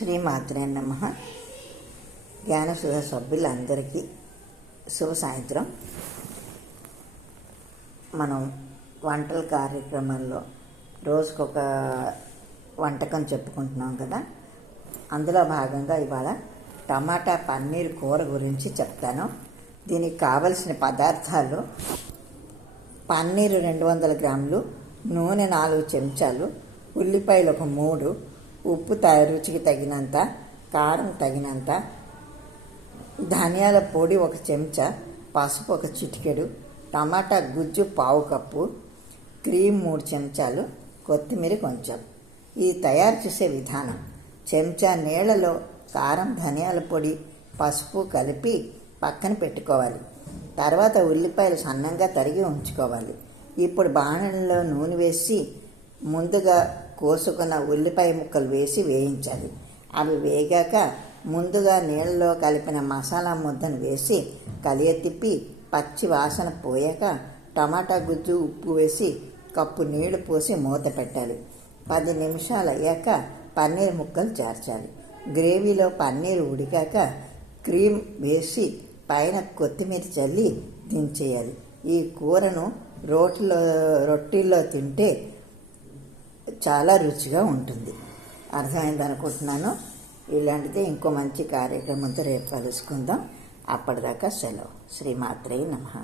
శ్రీమాత్రే నమః. జ్ఞానసుధ సభ్యులందరికీ శుభ సాయంత్రం. మనం వంటల కార్యక్రమంలో రోజుకొక వంటకం చెప్పుకుంటున్నాం కదా. అందులో భాగంగా ఇవాళ టమాటా పన్నీర్ కూర గురించి చెప్తాను. దీనికి కావలసిన పదార్థాలు: పన్నీరు 200 గ్రాములు, నూనె 4 చెంచాలు, ఉల్లిపాయలు ఒక 3, ఉప్పు రుచికి తగినంత, కారం తగినంత, ధనియాల పొడి 1 చెంచా, పసుపు 1 చిటికెడు, టమాటా గుజ్జు 1/2 కప్పు, క్రీమ్ 3 చెంచాలు, కొత్తిమీర కొంచెం. ఇది తయారు చేసే విధానం: చెంచా నీళ్లలో కారం, ధనియాల పొడి, పసుపు కలిపి పక్కన పెట్టుకోవాలి. తర్వాత ఉల్లిపాయలు సన్నంగా తరిగి ఉంచుకోవాలి. ఇప్పుడు బాణలిలో నూనె వేసి ముందుగా కోసుకున్న ఉల్లిపాయ ముక్కలు వేసి వేయించాలి. అవి వేగాక ముందుగా నీళ్ళలో కలిపిన మసాలా ముద్దను వేసి కలియతిప్పి పచ్చి వాసన పోయాక టమాటా గుజ్జు, ఉప్పు వేసి కప్పు నీళ్లు పోసి మూత పెట్టాలి. 10 నిమిషాలు అయ్యాక పన్నీర్ ముక్కలు చేర్చాలి. గ్రేవీలో పన్నీరు ఉడికాక క్రీమ్ వేసి పైన కొత్తిమీర చల్లి దించేయాలి. ఈ కూరను రొట్టెల్లో తింటే చాలా రుచిగా ఉంటుంది. అర్థమైంది అనుకుంటున్నాను. ఇలాంటిదే ఇంకో మంచి కార్యక్రమంతో రేపు కలుసుకుందాం. అప్పటిదాకా సెలవు. శ్రీమాత్రే నమః.